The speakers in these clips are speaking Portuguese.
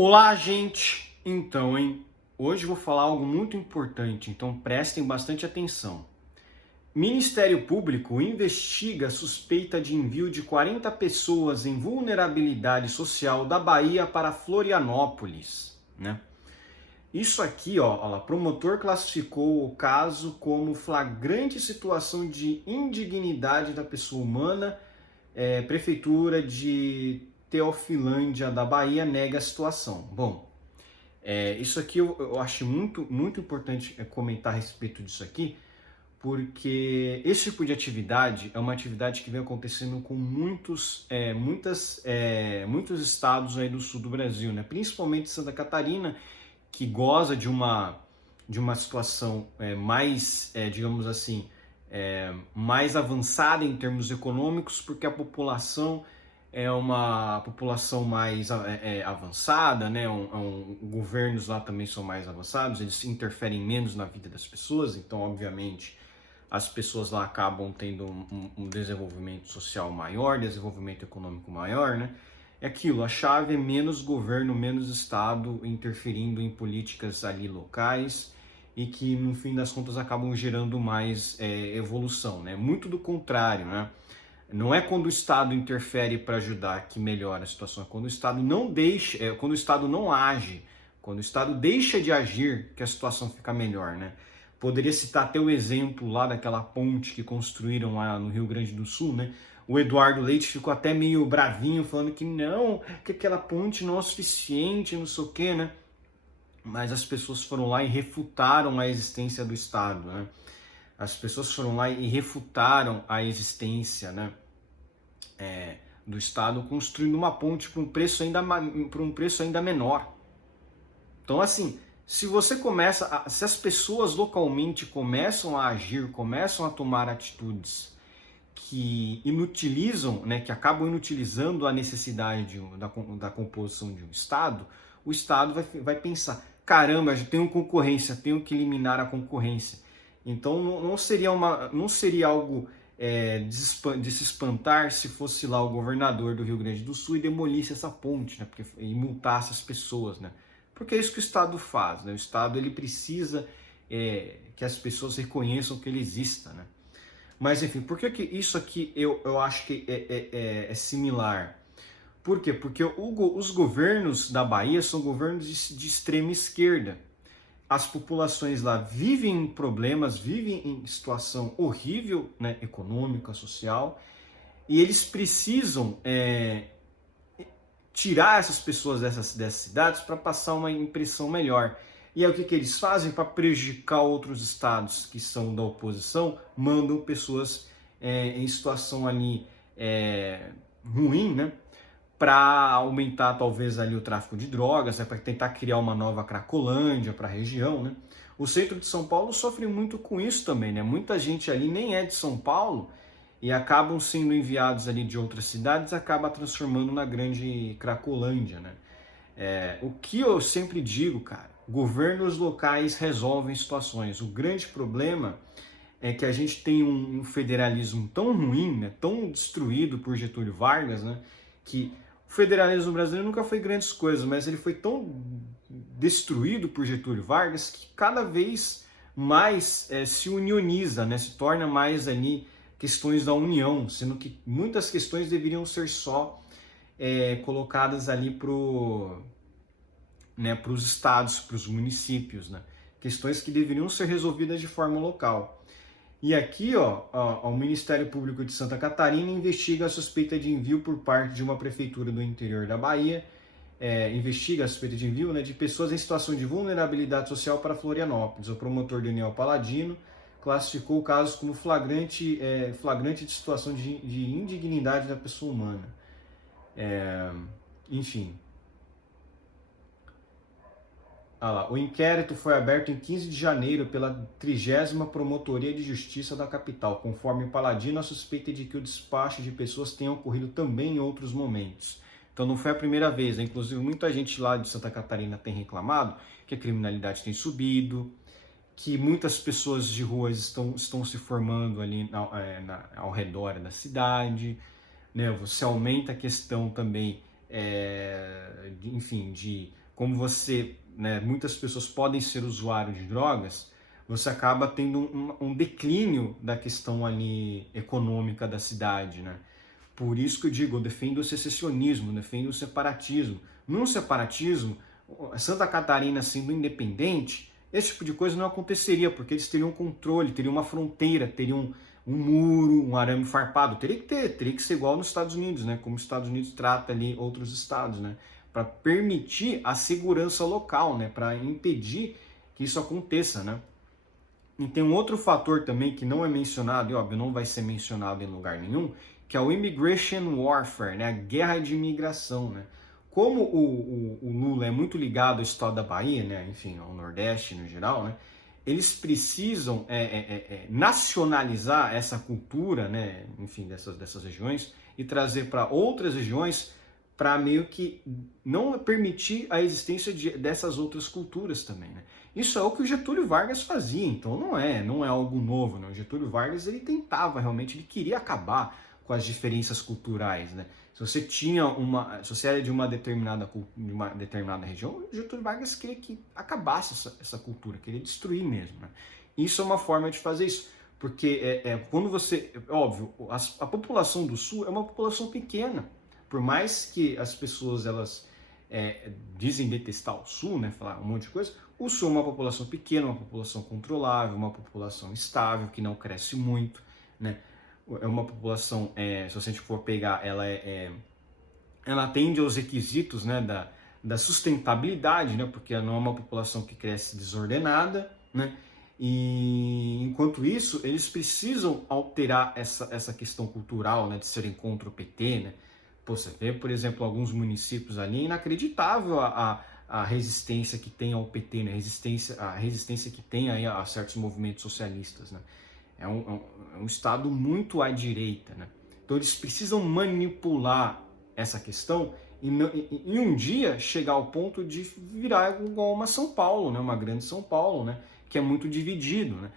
Olá, gente! Então, hoje vou falar algo muito importante, então prestem bastante atenção. Ministério Público investiga suspeita de envio de 40 pessoas em vulnerabilidade social da Bahia para Florianópolis, né? Isso aqui, ó, promotor classificou o caso como flagrante situação de indignidade da pessoa humana. Prefeitura de Teofilândia da Bahia nega a situação. Bom, isso aqui eu acho muito importante comentar a respeito disso aqui, porque esse tipo de atividade é uma atividade que vem acontecendo com muitos estados aí do sul do Brasil, né? Principalmente Santa Catarina, que goza de uma situação digamos assim, mais avançada em termos econômicos, porque a população é uma população mais avançada, né? Governos lá também são mais avançados, eles interferem menos na vida das pessoas, então, obviamente, as pessoas lá acabam tendo um desenvolvimento social maior, desenvolvimento econômico maior, né? É aquilo, a chave é menos governo, menos Estado interferindo em políticas ali locais e que, no fim das contas, acabam gerando mais evolução, né? Muito do contrário, né? Não é quando o Estado interfere para ajudar que melhora a situação, é quando o Estado não deixa, quando o Estado não age, quando o Estado deixa de agir que a situação fica melhor, né? Poderia citar até o exemplo lá daquela ponte que construíram lá no Rio Grande do Sul, né? O Eduardo Leite ficou até meio bravinho, falando que não, que aquela ponte não é o suficiente, não sei o quê, né? Mas as pessoas foram lá e refutaram a existência do Estado, né? As pessoas foram lá e refutaram a existência, né, do Estado, construindo uma ponte por um preço ainda menor. Então, assim, se as pessoas localmente começam a agir, começam a tomar atitudes que inutilizam, né, que acabam inutilizando a necessidade da composição de um Estado, o Estado vai pensar, caramba, eu tenho concorrência, tenho que eliminar a concorrência. Então não seria algo de se espantar se fosse lá o governador do Rio Grande do Sul e demolisse essa ponte, né, e multasse as pessoas, né? Porque é isso que o Estado faz, né? O Estado ele precisa que as pessoas reconheçam que ele exista, né? Mas enfim, por que isso aqui eu acho que é similar? Por quê? Porque os governos da Bahia são governos de extrema esquerda. As populações lá vivem em problemas, vivem em situação horrível, né, econômica, social, e eles precisam tirar essas pessoas dessas cidades para passar uma impressão melhor. E aí o que eles fazem para prejudicar outros estados que são da oposição? Mandam pessoas em situação ali ruim, né? Para aumentar talvez ali o tráfico de drogas, para tentar criar uma nova Cracolândia para a região, né? O centro de São Paulo sofre muito com isso também, né? Muita gente ali nem é de São Paulo e acabam sendo enviados ali de outras cidades, acaba transformando na grande Cracolândia, né? O que eu sempre digo, cara, governos locais resolvem situações. O grande problema é que a gente tem um federalismo tão ruim, né, tão destruído por Getúlio Vargas, né, que o federalismo brasileiro nunca foi grandes coisas, mas ele foi tão destruído por Getúlio Vargas que cada vez mais se unioniza, né, se torna mais ali questões da união, sendo que muitas questões deveriam ser só colocadas ali para os estados, para os municípios, né? Questões que deveriam ser resolvidas de forma local. E aqui, o Ministério Público de Santa Catarina investiga a suspeita de envio por parte de uma prefeitura do interior da Bahia, investiga a suspeita de envio, né, de pessoas em situação de vulnerabilidade social para Florianópolis. O promotor Daniel Paladino classificou o caso como flagrante de situação de indignidade da pessoa humana. Enfim. O inquérito foi aberto em 15 de janeiro pela 30ª Promotoria de Justiça da capital. Conforme Paladino, a suspeita é de que o despacho de pessoas tenha ocorrido também em outros momentos. Então não foi a primeira vez, né? Inclusive muita gente lá de Santa Catarina tem reclamado que a criminalidade tem subido, que muitas pessoas de ruas estão se formando ali ao redor da cidade, né? Você aumenta a questão também, de como você, né, muitas pessoas podem ser usuários de drogas, você acaba tendo um declínio da questão ali econômica da cidade, né? Por isso que eu digo, eu defendo o secessionismo, defendo o separatismo. No separatismo, Santa Catarina sendo independente, esse tipo de coisa não aconteceria, porque eles teriam controle, teriam uma fronteira, teriam um muro, um arame farpado. Teria que ser igual nos Estados Unidos, né? Como os Estados Unidos trata ali outros estados, né? Para permitir a segurança local, né? Para impedir que isso aconteça, né? E tem um outro fator também que não é mencionado, e óbvio, não vai ser mencionado em lugar nenhum, que é o Immigration Warfare, né? A guerra de imigração, né? Como o Lula é muito ligado ao estado da Bahia, né? Enfim, ao Nordeste no geral, né? Eles precisam nacionalizar essa cultura, né? Enfim, dessas regiões e trazer para outras regiões para meio que não permitir a existência dessas outras culturas também, né? Isso é o que o Getúlio Vargas fazia, então não é algo novo, né? O Getúlio Vargas ele tentava realmente, ele queria acabar com as diferenças culturais, né? Se você era de uma determinada região, o Getúlio Vargas queria que acabasse essa cultura, queria destruir mesmo, né? Isso é uma forma de fazer isso, porque quando você, óbvio, a população do Sul é uma população pequena, por mais que as pessoas elas dizem detestar o Sul, né, falar um monte de coisa, o Sul é uma população pequena, uma população controlável, uma população estável, que não cresce muito, né? É uma população, se a gente for pegar, ela atende aos requisitos, né, da sustentabilidade, né, porque não é uma população que cresce desordenada, né? E enquanto isso, eles precisam alterar essa questão cultural, né, de serem contra o PT, né? Pô, você vê, por exemplo, alguns municípios ali, inacreditável a resistência que tem ao PT, né? A resistência que tem aí a certos movimentos socialistas, né? É um estado muito à direita, né? Então eles precisam manipular essa questão e um dia chegar ao ponto de virar igual uma São Paulo, né? Uma grande São Paulo, né? Que é muito dividido, né?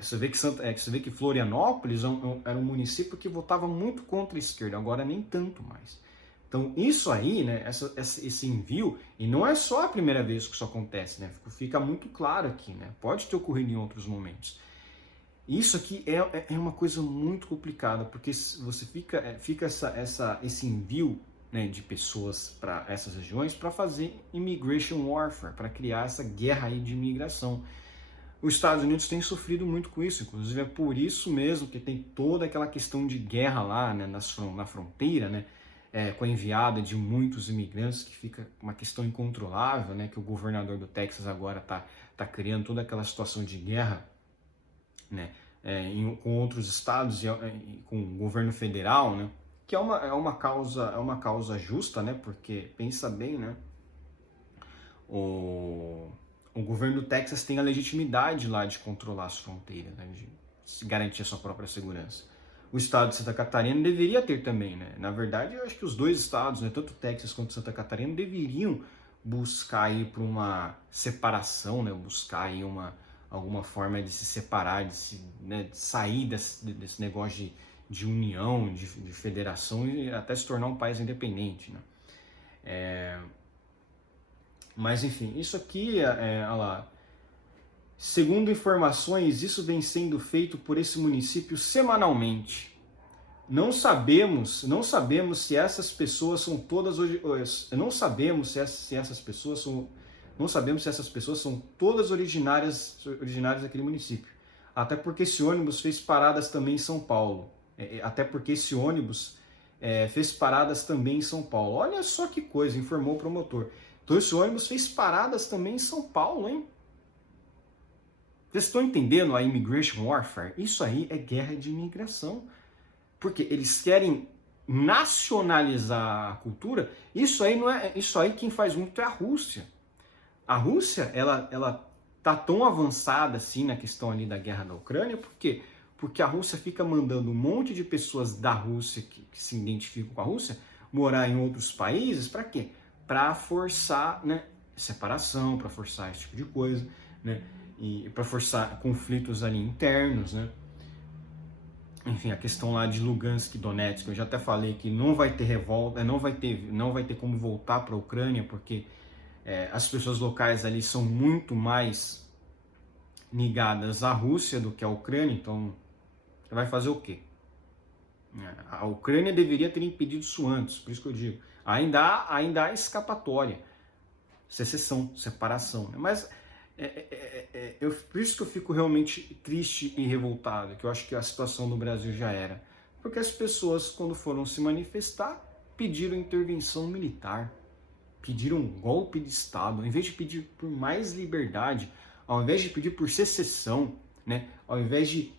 Você vê que Florianópolis era um município que votava muito contra a esquerda, agora nem tanto mais. Então isso aí, né, esse envio, e não é só a primeira vez que isso acontece, né, fica muito claro aqui, né, pode ter ocorrido em outros momentos. Isso aqui é uma coisa muito complicada, porque você fica esse envio, né, de pessoas para essas regiões para fazer immigration warfare, para criar essa guerra aí de imigração. Os Estados Unidos têm sofrido muito com isso, inclusive é por isso mesmo que tem toda aquela questão de guerra lá, né, na fronteira, né, com a enviada de muitos imigrantes, que fica uma questão incontrolável, né, que o governador do Texas agora tá criando toda aquela situação de guerra, né, com outros estados e com o governo federal, né, que é uma causa justa, né, porque pensa bem, né, o governo do Texas tem a legitimidade lá de controlar as fronteiras, né, de garantir a sua própria segurança. O estado de Santa Catarina deveria ter também, né? Na verdade, eu acho que os dois estados, né, tanto o Texas quanto Santa Catarina, deveriam buscar aí para uma separação, né, buscar aí alguma forma de se separar, de sair desse negócio de união, de federação e até se tornar um país independente, né? Mas enfim, isso aqui, olha lá, segundo informações, isso vem sendo feito por esse município semanalmente. Não sabemos se essas pessoas são todas não sabemos se essas pessoas são todas originárias daquele município. Até porque esse ônibus fez paradas também em São Paulo. Fez paradas também em São Paulo. Olha só que coisa, informou o promotor. Então esse ônibus fez paradas também em São Paulo, hein? Vocês estão entendendo a immigration warfare? Isso aí é guerra de imigração. Porque eles querem nacionalizar a cultura. Isso aí quem faz muito é a Rússia. A Rússia, ela tá tão avançada assim na questão ali da guerra da Ucrânia, por quê? Porque a Rússia fica mandando um monte de pessoas da Rússia que se identificam com a Rússia morar em outros países, para quê? Para forçar, né, separação, para forçar esse tipo de coisa, né, e para forçar conflitos ali internos, né. Enfim, a questão lá de Lugansk e Donetsk, eu já até falei que não vai ter revolta, não vai ter como voltar para a Ucrânia, porque as pessoas locais ali são muito mais ligadas à Rússia do que à Ucrânia, então vai fazer o quê? A Ucrânia deveria ter impedido isso antes, por isso que eu digo, ainda há escapatória, secessão, separação, né? Mas por isso que eu fico realmente triste e revoltado, que eu acho que a situação no Brasil já era, porque as pessoas, quando foram se manifestar, pediram intervenção militar, pediram um golpe de Estado, ao invés de pedir por mais liberdade, ao invés de pedir por secessão, né? Ao invés de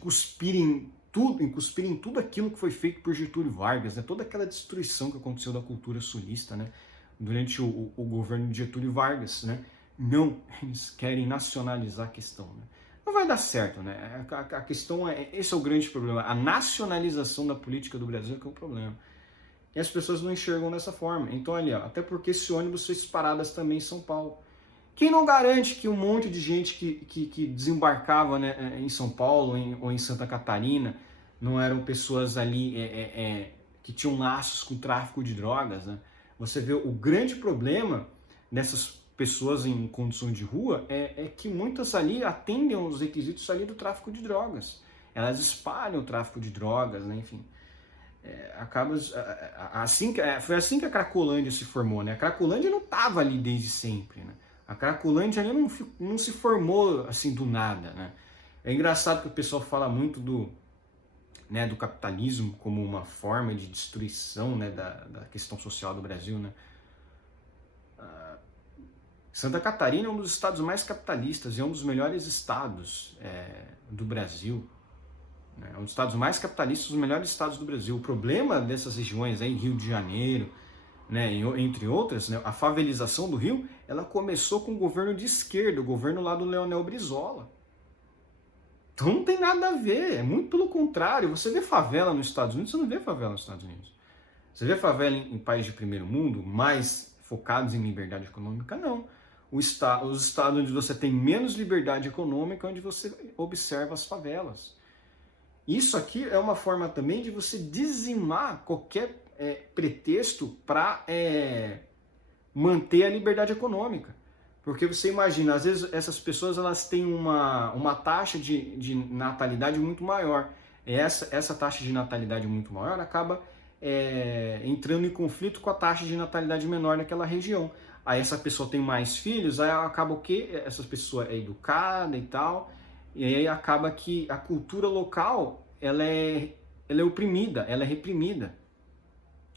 cuspirem tudo aquilo que foi feito por Getúlio Vargas, né? Toda aquela destruição que aconteceu da cultura sulista, né? Durante o governo de Getúlio Vargas, né? Não, eles querem nacionalizar a questão, né? Não vai dar certo, né? A questão esse é o grande problema, a nacionalização da política do Brasil que é o problema. E as pessoas não enxergam dessa forma. Então, ali, ó, até porque esse ônibus fez paradas também em São Paulo. Quem não garante que um monte de gente que desembarcava, né, em São Paulo ou em Santa Catarina não eram pessoas ali que tinham laços com tráfico de drogas, né? Você vê o grande problema dessas pessoas em condição de rua é que muitas ali atendem aos requisitos ali do tráfico de drogas. Elas espalham o tráfico de drogas, né? Enfim. Foi assim que a Cracolândia se formou, né? A Cracolândia não estava ali desde sempre, né? A Cracolândia ali não se formou assim do nada, né? É engraçado que o pessoal fala muito do capitalismo como uma forma de destruição, né, da questão social do Brasil, né? Santa Catarina é um dos estados mais capitalistas e é um dos melhores estados do Brasil. É um dos estados mais capitalistas, os melhores estados do Brasil. O problema dessas regiões aí, Rio de Janeiro, né, entre outras, né, a favelização do Rio, ela começou com o governo de esquerda, o governo lá do Leonel Brizola. Então não tem nada a ver, é muito pelo contrário. Você vê favela nos Estados Unidos, você não vê favela nos Estados Unidos. Você vê favela em países de primeiro mundo, mais focados em liberdade econômica? Não. Os estados onde você tem menos liberdade econômica, onde você observa as favelas. Isso aqui é uma forma também de você dizimar qualquer pretexto para manter a liberdade econômica. Porque você imagina, às vezes essas pessoas elas têm uma taxa de natalidade muito maior. Essa taxa de natalidade muito maior acaba entrando em conflito com a taxa de natalidade menor naquela região. Aí essa pessoa tem mais filhos, aí acaba o quê? Essa pessoa é educada e tal, e aí acaba que a cultura local ela é oprimida, ela é reprimida,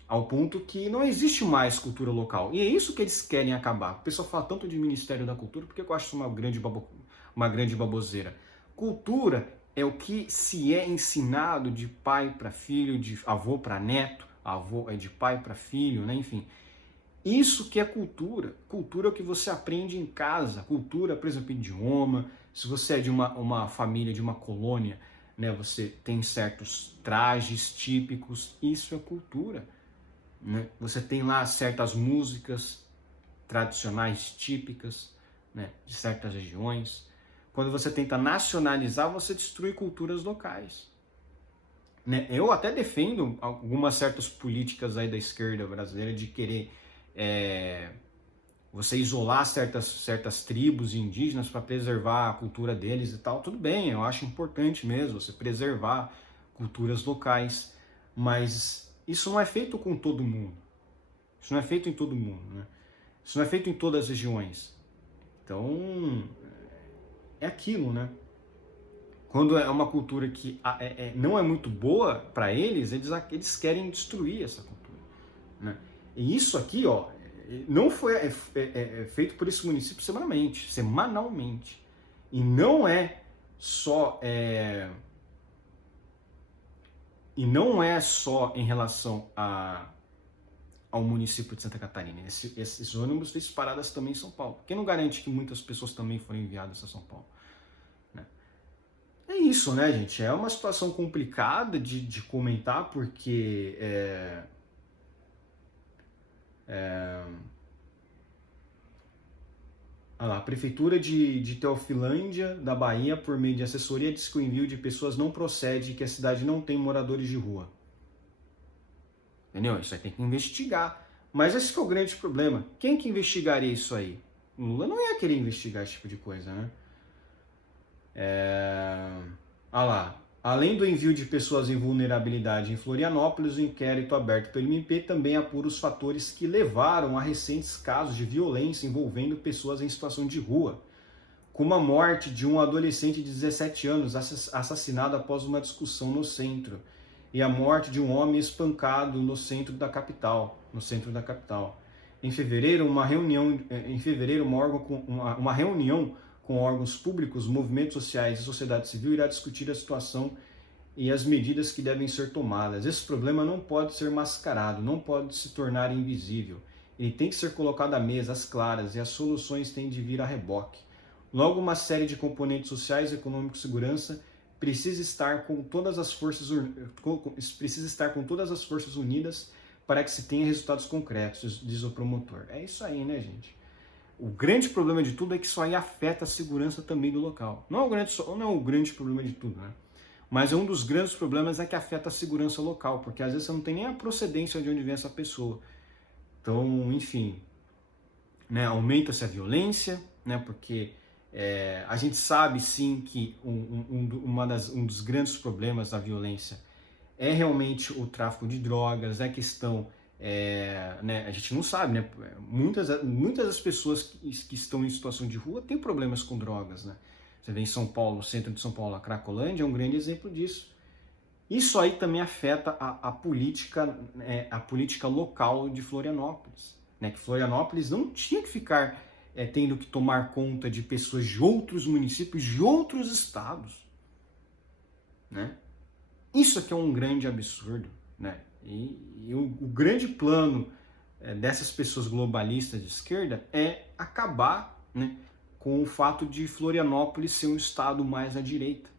ao ponto que não existe mais cultura local. E é isso que eles querem acabar. O pessoal fala tanto de Ministério da Cultura, porque eu acho isso uma grande baboseira. Cultura é o que se é ensinado de pai para filho, de avô para neto, avô é de pai para filho, né? Enfim. Isso que é cultura. Cultura é o que você aprende em casa. Cultura, por exemplo, idioma. Se você é de uma família, de uma colônia, né, você tem certos trajes típicos. Isso é cultura. Né? Você tem lá certas músicas tradicionais típicas, né, de certas regiões. Quando você tenta nacionalizar, você destrui culturas locais. Né? Eu até defendo algumas certas políticas aí da esquerda brasileira de querer você isolar certas tribos indígenas para preservar a cultura deles e tal. Tudo bem, eu acho importante mesmo você preservar culturas locais, mas isso não é feito com todo mundo. Isso não é feito em todo mundo, né? Isso não é feito em todas as regiões. Então, é aquilo, né? Quando é uma cultura que não é muito boa para eles, eles querem destruir essa cultura, né? E isso aqui, ó, não foi feito por esse município semanalmente. E não é só em relação ao município de Santa Catarina. Esses ônibus fez paradas também em São Paulo. Quem não garante que muitas pessoas também foram enviadas a São Paulo? Né? É isso, né, gente? É uma situação complicada de comentar, porque a Prefeitura de Teofilândia, da Bahia, por meio de assessoria, diz que o envio de pessoas não procede e que a cidade não tem moradores de rua. Entendeu? Isso aí tem que investigar. Mas esse que é o grande problema. Quem que investigaria isso aí? O Lula não ia querer investigar esse tipo de coisa, né? Olha lá. Além do envio de pessoas em vulnerabilidade em Florianópolis, o inquérito aberto pelo MP também apura os fatores que levaram a recentes casos de violência envolvendo pessoas em situação de rua, como a morte de um adolescente de 17 anos assassinado após uma discussão no centro, e a morte de um homem espancado no centro da capital. Em fevereiro, uma reunião com órgãos públicos, movimentos sociais e sociedade civil irá discutir a situação e as medidas que devem ser tomadas. Esse problema não pode ser mascarado, não pode se tornar invisível. Ele tem que ser colocado à mesa, às claras, e as soluções têm de vir a reboque. Logo, uma série de componentes sociais, econômicos e segurança precisa estar com todas as forças unidas para que se tenha resultados concretos, diz o promotor. É isso aí, né, gente? O grande problema de tudo é que isso aí afeta a segurança também do local. Não é o grande problema de tudo, né? Mas um dos grandes problemas é que afeta a segurança local, porque às vezes você não tem nem a procedência de onde vem essa pessoa. Então, enfim, né, aumenta-se a violência, né, porque a gente sabe sim que um dos grandes problemas da violência é realmente o tráfico de drogas, é a questão, né, a gente não sabe, né, muitas das pessoas que estão em situação de rua têm problemas com drogas, né? Você vê em São Paulo, o centro de São Paulo, a Cracolândia é um grande exemplo disso. Isso aí também afeta a política local de Florianópolis, né? Que Florianópolis não tinha que ficar tendo que tomar conta de pessoas de outros municípios, de outros estados, né? Isso aqui é um grande absurdo, né? E o grande plano dessas pessoas globalistas de esquerda é acabar, né, com o fato de Florianópolis ser um estado mais à direita,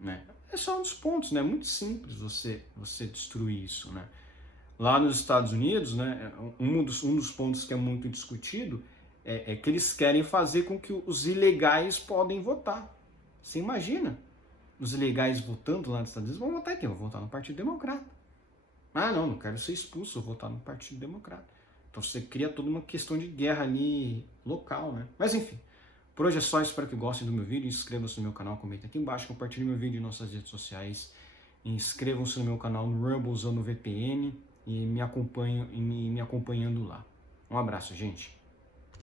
né? É só um dos pontos, né? É muito simples você destruir isso, né? Lá nos Estados Unidos, né, um dos pontos que é muito discutido é que eles querem fazer com que os ilegais podem votar. Você imagina? Os ilegais votando lá nos Estados Unidos vão votar em quem? Vão votar no Partido Democrata. Ah, não quero ser expulso, vou votar no Partido Democrata. Então você cria toda uma questão de guerra ali local, né? Mas enfim, por hoje é só, espero que gostem do meu vídeo, inscrevam-se no meu canal, comentem aqui embaixo, compartilhem meu vídeo em nossas redes sociais, inscrevam-se no meu canal no Rumble usando o VPN e me acompanhando lá. Um abraço, gente!